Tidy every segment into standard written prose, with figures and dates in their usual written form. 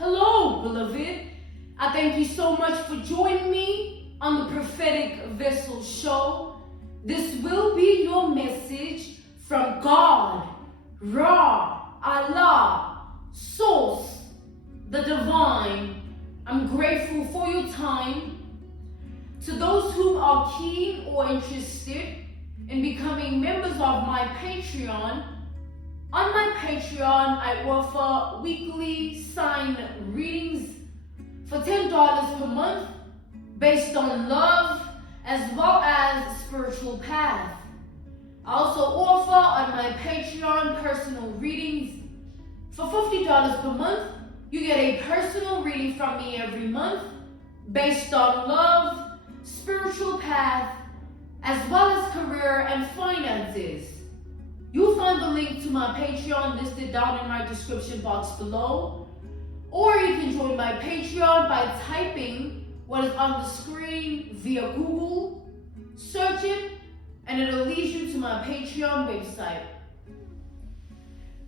Hello, beloved. I thank you so much for joining me on the Prophetic Vessel Show. This will be your message from God, Ra, Allah, Source, the Divine. I'm grateful for your time. To those who are keen or interested in becoming members of my Patreon, on my Patreon, I offer weekly sign readings for $10 per month based on love as well as spiritual path. I also offer on my Patreon personal readings for $50 per month. You get a personal reading from me every month based on love, spiritual path, as well as career and finances. You'll find the link to my Patreon listed down in my description box below. Or you can join my Patreon by typing what is on the screen via Google, search it, and it'll lead you to my Patreon website.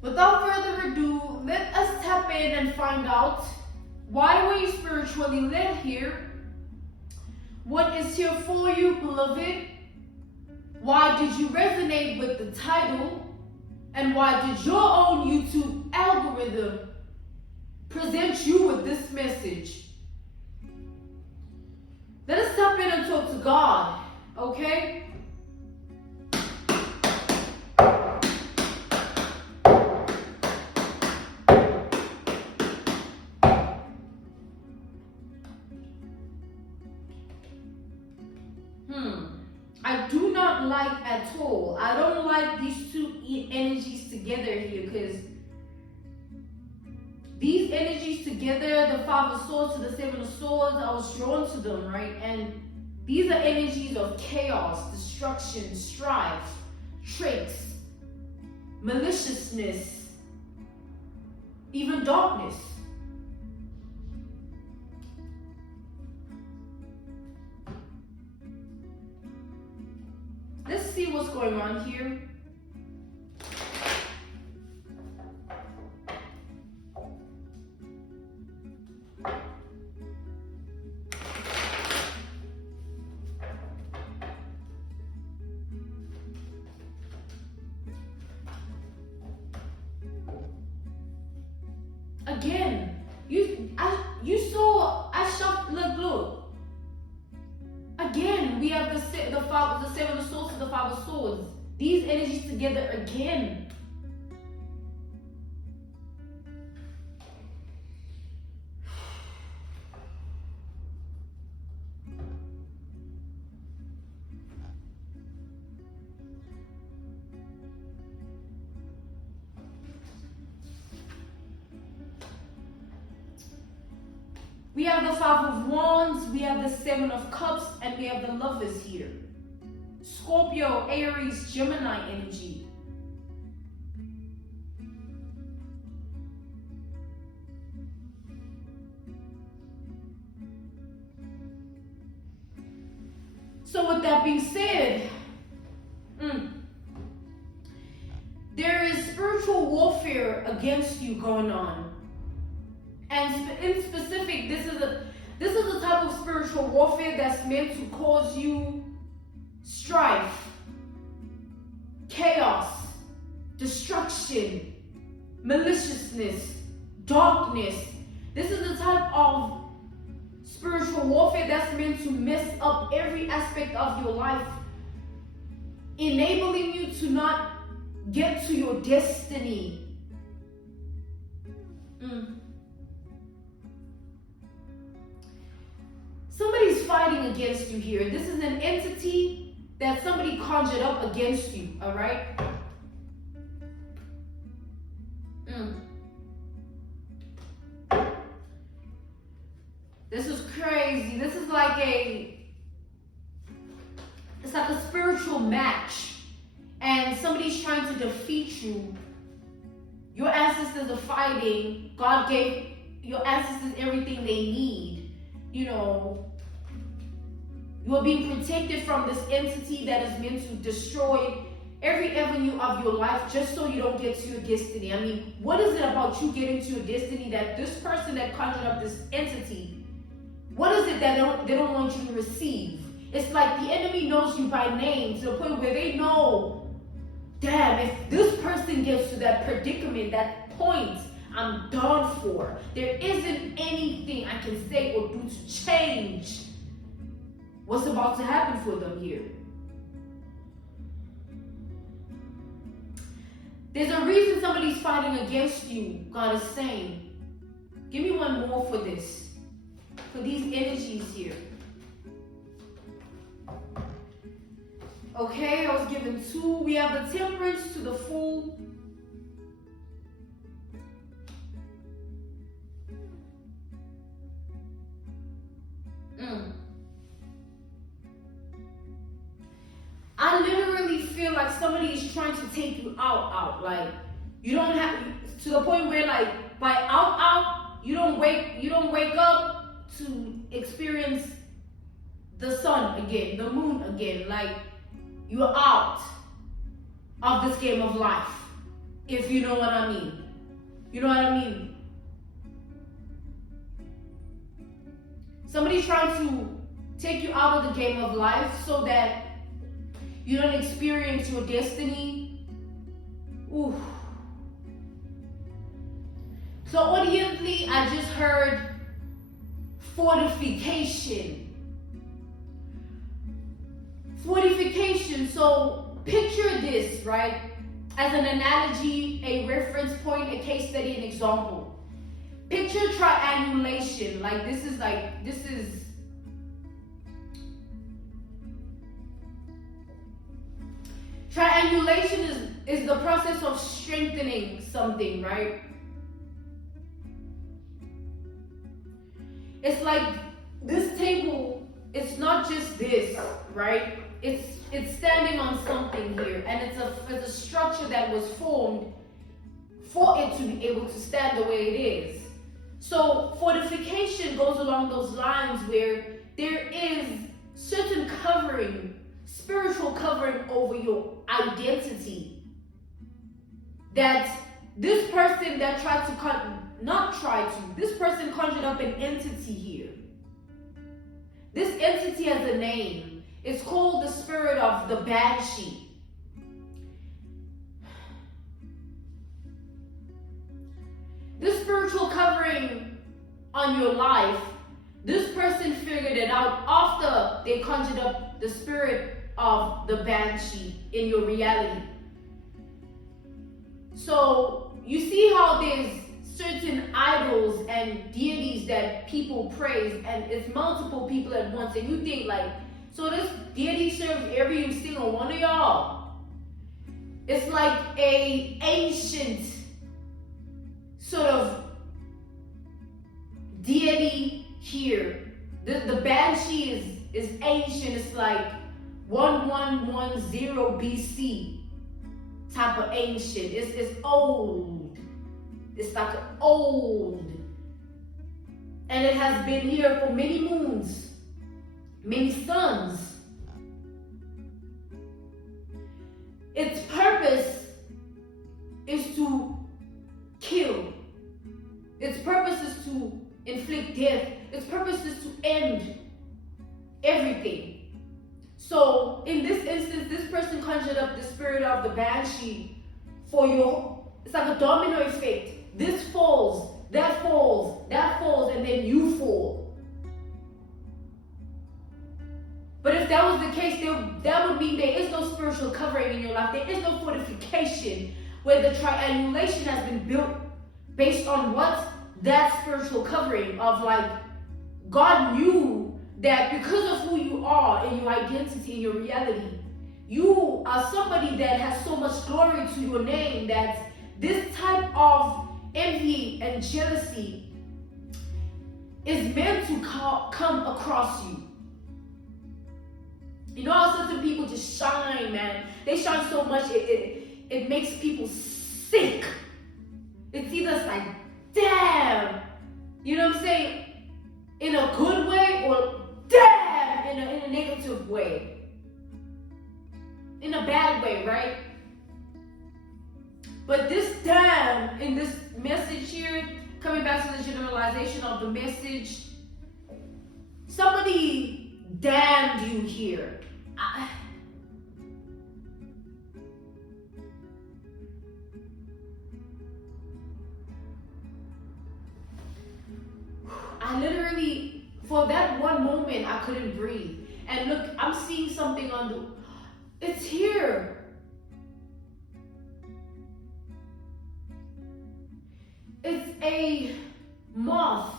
Without further ado, let us tap in and find out, why were you spiritually led here? What is here for you, beloved? Why did you resonate with the title? And why did your own YouTube algorithm present you with this message? Let us step in and talk to God, okay? I do not like at all. I don't like these two energies together here, because these energies together, the Five of Swords to the Seven of Swords, I was drawn to them, right? And these are energies of chaos, destruction, strife, tricks, maliciousness, even darkness. Let's see what's going on here. Again, look. Again, we have the Seven of Swords to the Five of Swords. These energies together again. We have the Five of Wands, we have the Seven of Cups, and we have the Lovers here. Scorpio, Aries, Gemini energy. So with that being said, there is spiritual warfare against you going on. And in specific, this is a type of spiritual warfare that's meant to cause you strife, chaos, destruction, maliciousness, darkness. This is the type of spiritual warfare that's meant to mess up every aspect of your life, enabling you to not get to your destiny. Somebody's fighting against you here. This is an entity that somebody conjured up against you, all right? This is crazy. This is like it's like a spiritual match, and somebody's trying to defeat you. Your ancestors are fighting. God gave your ancestors everything they need. You know, you are being protected from this entity that is meant to destroy every avenue of your life just so you don't get to your destiny. I mean, what is it about you getting to your destiny that this person that conjured up this entity, what is it that they don't want you to receive? It's like the enemy knows you by name to the point where they know, damn, if this person gets to that predicament, that point, I'm done for. There isn't anything I can say or do to change what's about to happen for them here. There's a reason somebody's fighting against you, God is saying. Give me one more for this. For these energies here. Okay, I was given 2. We have the Temperance to the Fool. I literally feel like somebody is trying to take you out. Like, you don't have, to the point where, like, by out, you don't wake up to experience the sun again, the moon again. Like, you're out of this game of life, if you know what I mean. You know what I mean? Somebody's trying to take you out of the game of life so that you don't experience your destiny. Ooh. So audiently, I just heard fortification. Fortification. So picture this, right? As an analogy, a reference point, a case study, an example. Picture triangulation. This is triangulation is the process of strengthening something, right? It's like this table, it's not just this, right? It's standing on something here, and it's a structure that was formed for it to be able to stand the way it is. So fortification goes along those lines where there is certain covering, spiritual covering over your identity. That this person that tried to, this person conjured up an entity here. This entity has a name. It's called the spirit of the banshee. This spiritual covering on your life, this person figured it out after they conjured up the spirit of the banshee in your reality. So you see how there's certain idols and deities that people praise, and it's multiple people at once, and you think like, so this deity serves every single one of y'all. It's like a ancient sort of deity here. The banshee is ancient. It's like 1110 BC type of ancient. It's old. It's like old. And it has been here for many moons, many suns. Its purpose is to kill. Its purpose is to inflict death. Its purpose is to end everything. So in this instance, this person conjured up the spirit of the banshee for your, it's like a domino effect. This falls, that falls, that falls, and then you fall. But if that was the case, that would mean there is no spiritual covering in your life. There is no fortification where the triangulation has been built based on what? That spiritual covering of like, God knew that because of who you are and your identity and your reality, you are somebody that has so much glory to your name that this type of envy and jealousy is meant to come across you. You know how certain people just shine, man? They shine so much, it makes people sick. It's either like, damn, you know what I'm saying? In a good way, or damn, in a negative way. In a bad way, right? But this time, in this message here, coming back to the generalization of the message, somebody damned you here. I literally, for that one moment, I couldn't breathe. And look, I'm seeing something on the, it's here. It's a moth.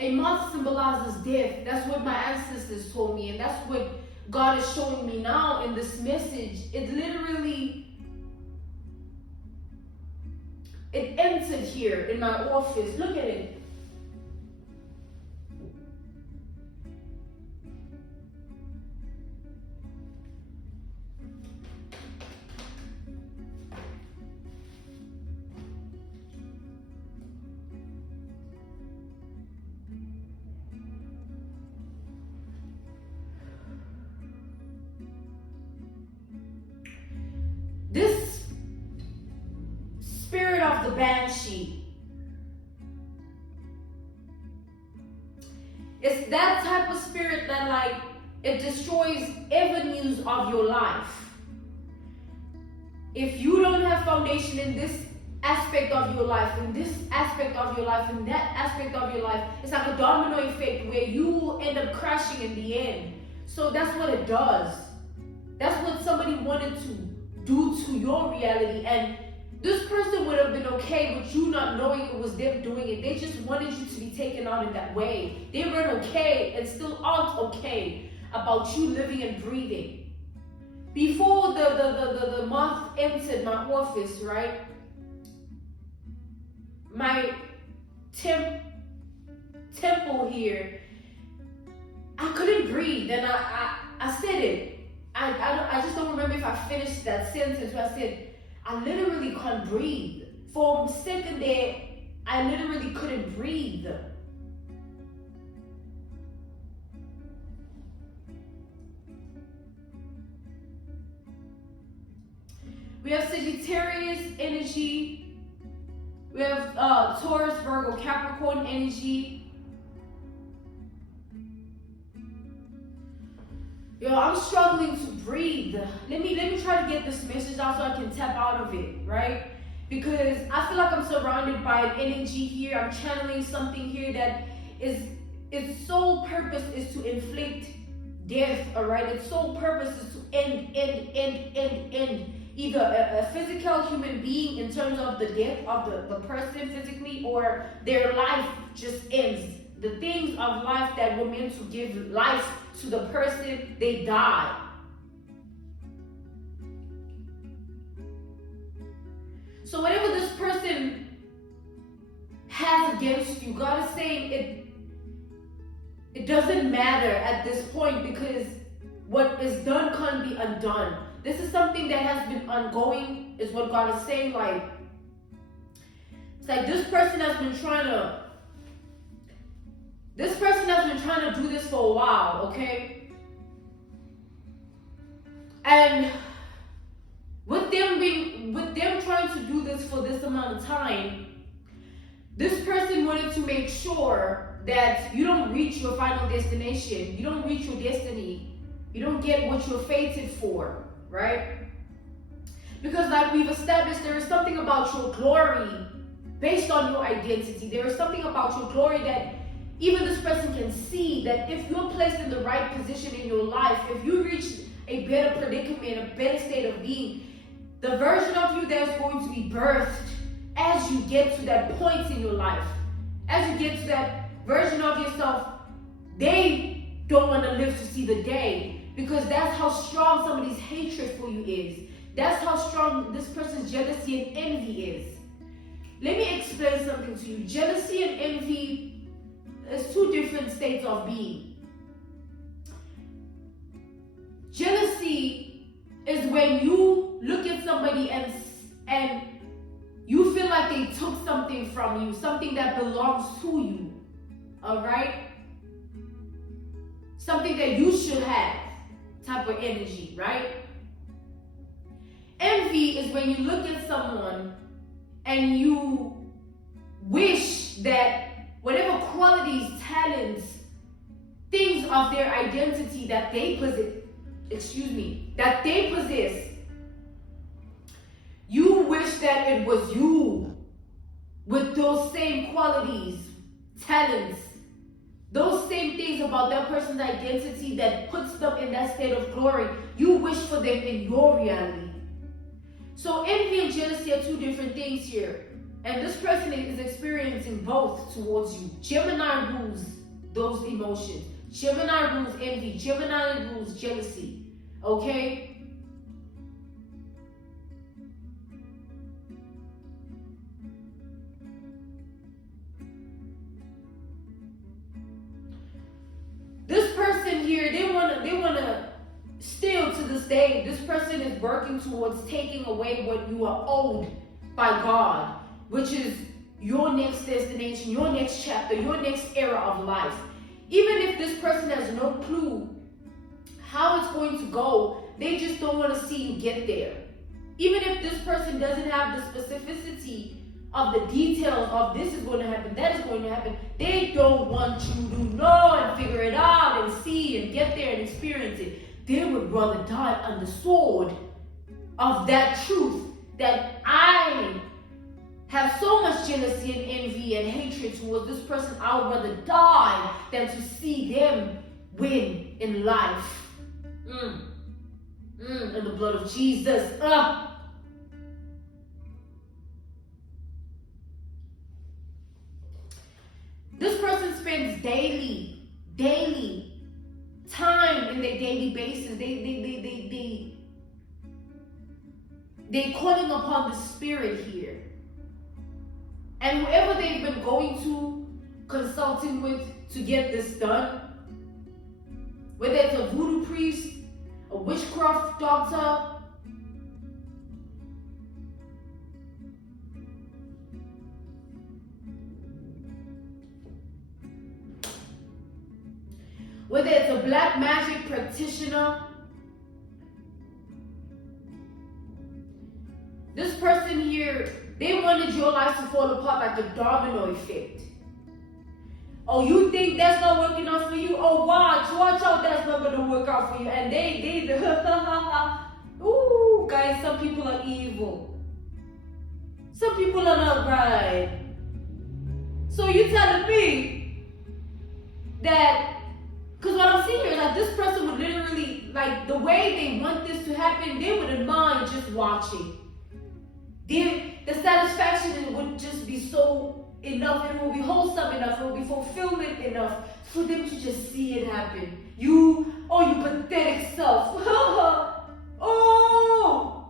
A moth symbolizes death. That's what my ancestors told me, and that's what God is showing me now in this message. It literally, it entered here in my office. Look at it. This spirit of the banshee, it's that type of spirit that, like, it destroys avenues of your life. If you don't have foundation in this aspect of your life, in this aspect of your life, in that aspect of your life, it's like a domino effect where you will end up crashing in the end. So that's what it does. That's what somebody wanted to do to your reality, and this person would have been okay with you not knowing it was them doing it. They just wanted you to be taken out in that way. They weren't okay and still aren't okay about you living and breathing. Before the moth entered my office, right? My temple here, I couldn't breathe, and I said it. I just don't remember if I finished that sentence where I said, I literally can't breathe. For a second there, I literally couldn't breathe. We have Sagittarius energy. We have Taurus, Virgo, Capricorn energy. Yo, I'm struggling to breathe. Let me try to get this message out so I can tap out of it, right? Because I feel like I'm surrounded by an energy here. I'm channeling something here that is, its sole purpose is to inflict death, all right? Its sole purpose is to end either a physical human being in terms of the death of the person physically, or their life just ends. The things of life that were meant to give life to the person, they die. So whatever this person has against you, God is saying it doesn't matter at this point, because what is done can't be undone. This is something that has been ongoing, is what God is saying. Like, it's like this person has been trying to do this for a while, okay? And with them trying to do this for this amount of time, this person wanted to make sure that you don't reach your final destination, you don't reach your destiny, you don't get what you're fated for, right? Because like we've established, there is something about your glory based on your identity. There is something about your glory that even this person can see, that if you're placed in the right position in your life, if you reach a better predicament, a better state of being, the version of you that is going to be birthed as you get to that point in your life, as you get to that version of yourself, they don't want to live to see the day, because that's how strong somebody's hatred for you is. That's how strong this person's jealousy and envy is. Let me explain something to you. Jealousy and envy is two different states of being. Jealousy is when you look at somebody and you feel like they took something from you, something that belongs to you, all right? Something that you should have, type of energy, right? Envy is when you look at someone and you wish that whatever qualities, talents, things of their identity that they possess, you wish that it was you with those same qualities, talents, those same things about that person's identity that puts them in that state of glory. You wish for them in your reality. So envy and jealousy are two different things here. And this person is experiencing both towards you. Gemini rules those emotions. Gemini rules envy. Gemini rules jealousy. Okay? This person here, they wanna still to this day, this person is working towards taking away what you are owed by God, which is your next destination, your next chapter, your next era of life. Even if this person has no clue how it's going to go, they just don't want to see you get there. Even if this person doesn't have the specificity of the details of this is going to happen, that is going to happen, they don't want you to know and figure it out and see and get there and experience it. They would rather die on the sword of that truth that I have so much jealousy and envy and hatred towards this person. I would rather die than to see them win in life. In the blood of Jesus. This person spends daily time in their daily basis. They're calling upon the spirit here. And whoever they've been going to, consulting with to get this done, whether it's a voodoo priest, a witchcraft doctor, whether it's a black magic practitioner, this person here, they wanted your life to fall apart like a domino effect. Oh, you think that's not working out for you? Oh, watch out, that's not going to work out for you. And ooh, guys, some people are evil. Some people are not right. So you telling me that, because what I'm seeing here is that this person would literally, like, the way they want this to happen, they wouldn't mind just watching. The satisfaction would just be so enough, it will be wholesome enough, it will be fulfillment enough for them to just see it happen. You pathetic self. Oh,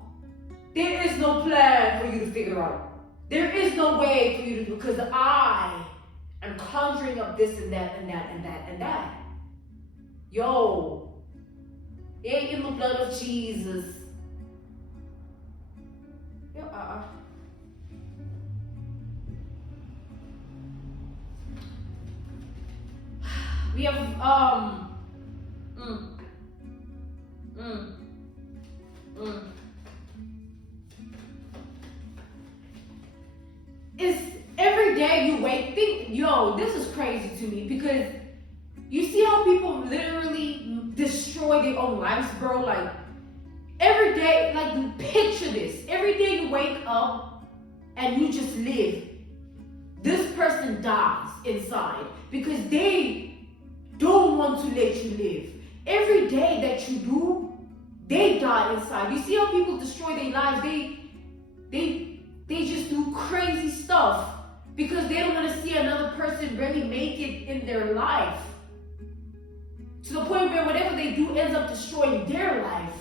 there is no plan for you to figure out. There is no way for you to do, because I am conjuring up this and that and that and that and that. Yo, in the blood of Jesus. We have It's every day you wake, this is crazy to me, because you see how people literally destroy their own lives, bro. Like every day, like picture this. Every day you wake up and you just live. This person dies inside because they don't want to let you live. Every day that you do, they die inside. You see how people destroy their lives? They just do crazy stuff because they don't want to see another person really make it in their life. To the point where whatever they do ends up destroying their life.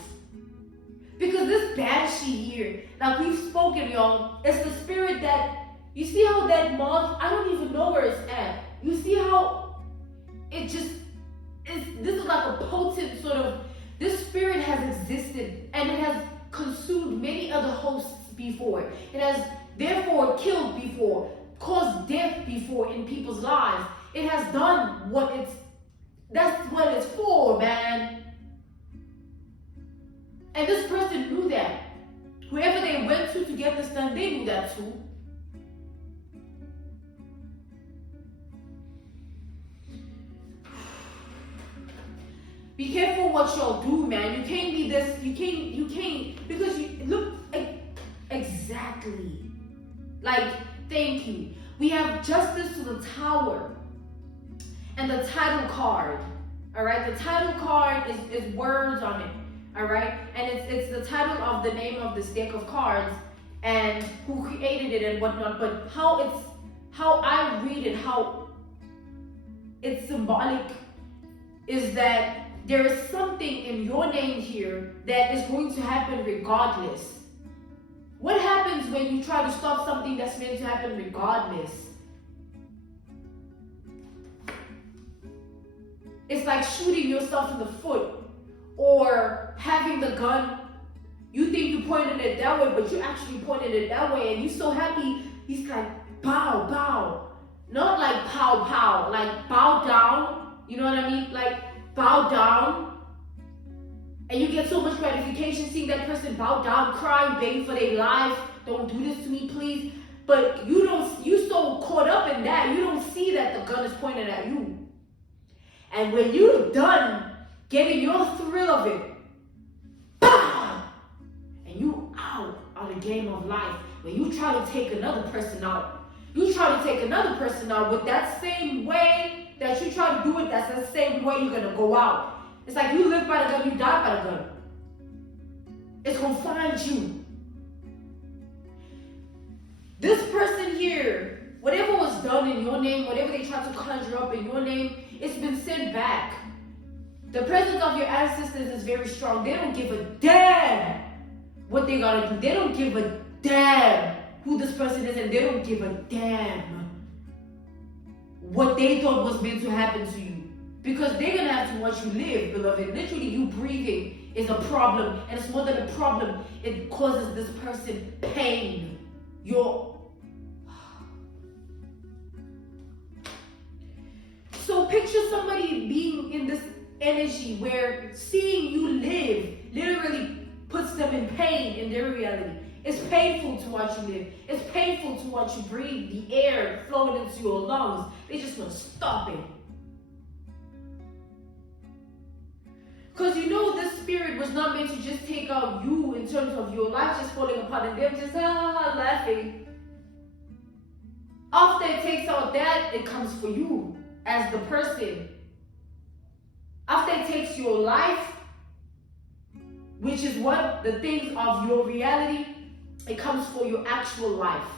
Because this banshee here, like we've spoken, y'all, it's the spirit that, you see how that moth, I don't even know where it's at. You see how it just, this is like a potent sort of, this spirit has existed and it has consumed many other hosts before. It has therefore killed before, caused death before in people's lives. It has done that's what it's for, man. And this person knew that. Whoever they went to get this done, they knew that too. Be careful what y'all do, man. You can't be this, you can't, because you look, exactly. Like, thank you. We have justice to the Tower and the title card. All right, the title card is words on it. All right, and it's the title of the name of this deck of cards and who created it and whatnot. But how I read it, how it's symbolic, is that there is something in your name here that is going to happen regardless. What happens when you try to stop something that's meant to happen regardless? It's like shooting yourself in the foot or having the gun. You think you pointed it that way, but you actually pointed it that way, and you're so happy. He's like, bow, bow. Not like pow, pow, like bow down. You know what I mean? Like bow down. And you get so much gratification seeing that person bow down, crying, begging for their life. Don't do this to me, please. But you so caught up in that, you don't see that the gun is pointed at you. And when you're done getting your thrill of it, bah! And you out of the game of life, when you try to take another person out, with that same way that you try to do it, that's the same way you're gonna go out. It's like you live by the gun, you die by the gun. It's gonna find you. This person here, whatever was done in your name, whatever they tried to conjure up in your name, it's been sent back. The presence of your ancestors is very strong. They don't give a damn what they gotta do. They don't give a damn who this person is, and they don't give a damn what they thought was meant to happen to you. Because they're gonna have to watch you live, beloved. Literally, you breathing is a problem, and it's more than a problem. It causes this person pain. So picture somebody being in this energy where seeing you live literally puts them in pain in their reality. It's painful to watch you live. It's painful to watch you breathe the air flowing into your lungs. They just want to stop it. Because you know this spirit was not meant to just take out you in terms of your life just falling apart and them just laughing. After it takes out that, it comes for you as the person. After it takes your life, which is what? The things of your reality, it comes for your actual life.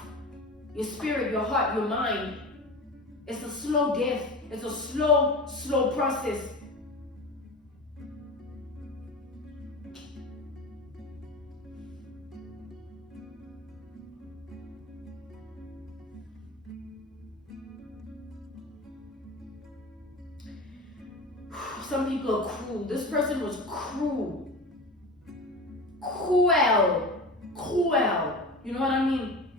Your spirit, your heart, your mind. It's a slow death. It's a slow process. Some people are cruel. This person was cruel. Cruel. You know what I mean?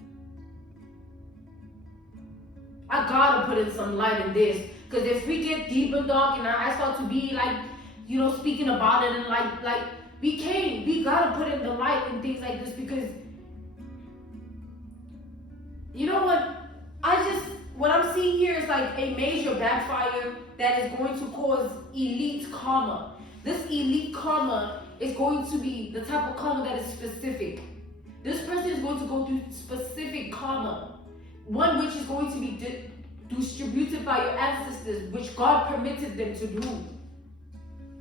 I gotta put in some light in this. Because if we get deep and dark and I start to be like, speaking about it and like we gotta put in the light and things like this, because you know what I'm seeing here is like a major backfire that is going to cause elite karma. This elite karma is going to be the type of karma that is specific. This person is going to go through specific karma. One which is going to be distributed by your ancestors, which God permitted them to do.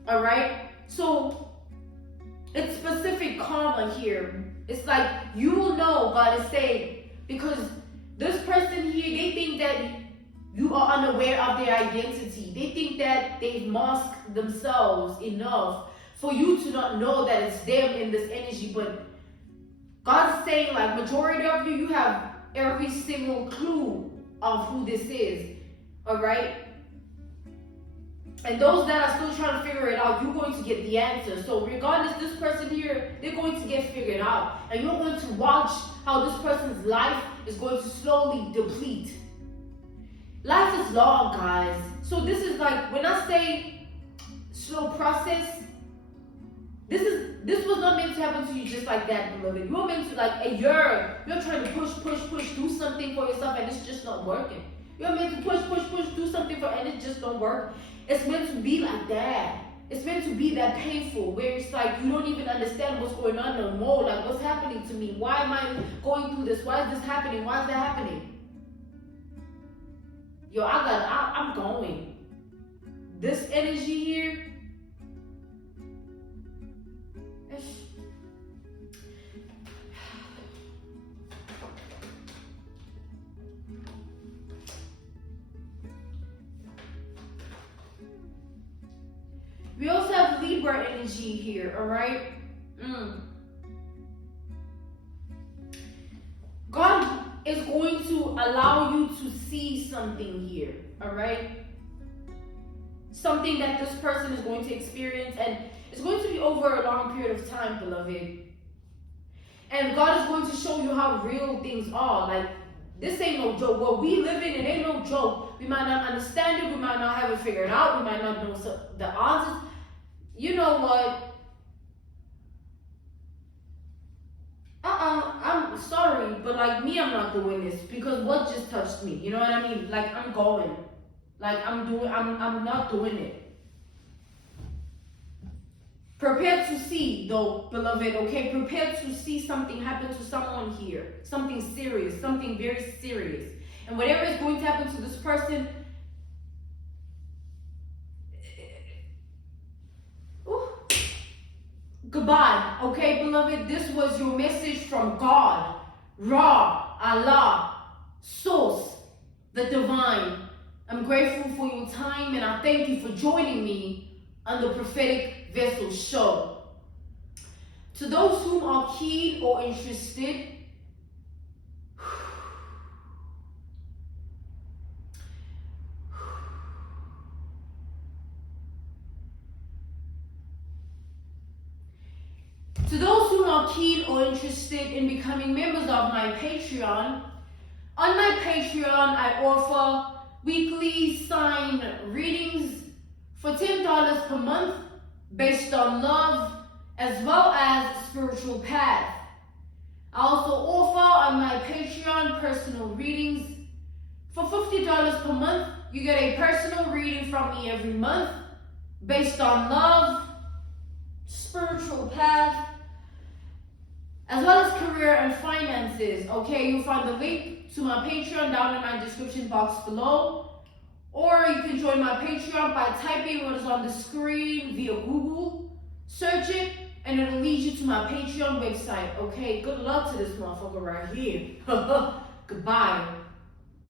Alright? So, it's specific karma here. It's like, you will know, God is saying, because this person here, they think that you are unaware of their identity. They think that they've masked themselves enough for you to not know that it's them in this energy. But God's saying, like, majority of you have every single clue of who this is. Alright? And those that are still trying to figure it out, you're going to get the answer. So regardless, this person here, they're going to get figured out. And you're going to watch how this person's life is going to slowly deplete. Life is long, guys. So this is like, when I say slow process, This was not meant to happen to you just like that, beloved. You were meant to like you're trying to push, do something for yourself, and it's just not working. You're meant to push, do something for, and it just don't work. It's meant to be like that. It's meant to be that painful, where it's like you don't even understand what's going on no more. Like, what's happening to me? Why am I going through this? Why is this happening? Why is that happening? Yo, I'm going. This energy here. We also have Libra energy here, all right? God is going to allow you to see something here, all right? Something that this person is going to experience, and it's going to be over a long period of time, beloved. And God is going to show you how real things are. Like, this ain't no joke. What we live in, it ain't no joke. We might not understand it. We might not have it figured out. We might not know the answers. You know what? I'm sorry, but like me, I'm not doing this because what just touched me? You know what I mean? Like, I'm going. Like, I'm not doing it. Prepare to see, though, beloved, okay? Prepare to see something happen to someone here. Something serious, something very serious. And whatever is going to happen to this person, goodbye, okay, beloved? This was your message from God, Ra, Allah, Source, the Divine. I'm grateful for your time, and I thank you for joining me on the Prophetic Vessel Show. To those who are keen or interested, in becoming members of my Patreon, on my Patreon I offer weekly sign readings for $10 per month based on love as well as spiritual path. I also offer on my Patreon personal readings. For $50 per month, you get a personal reading from me every month based on love, spiritual path, as well as career and finances. Okay, you'll find the link to my Patreon down in my description box below. Or you can join my Patreon by typing what is on the screen via Google. Search it, and it'll lead you to my Patreon website. Okay, good luck to this motherfucker right here. Goodbye.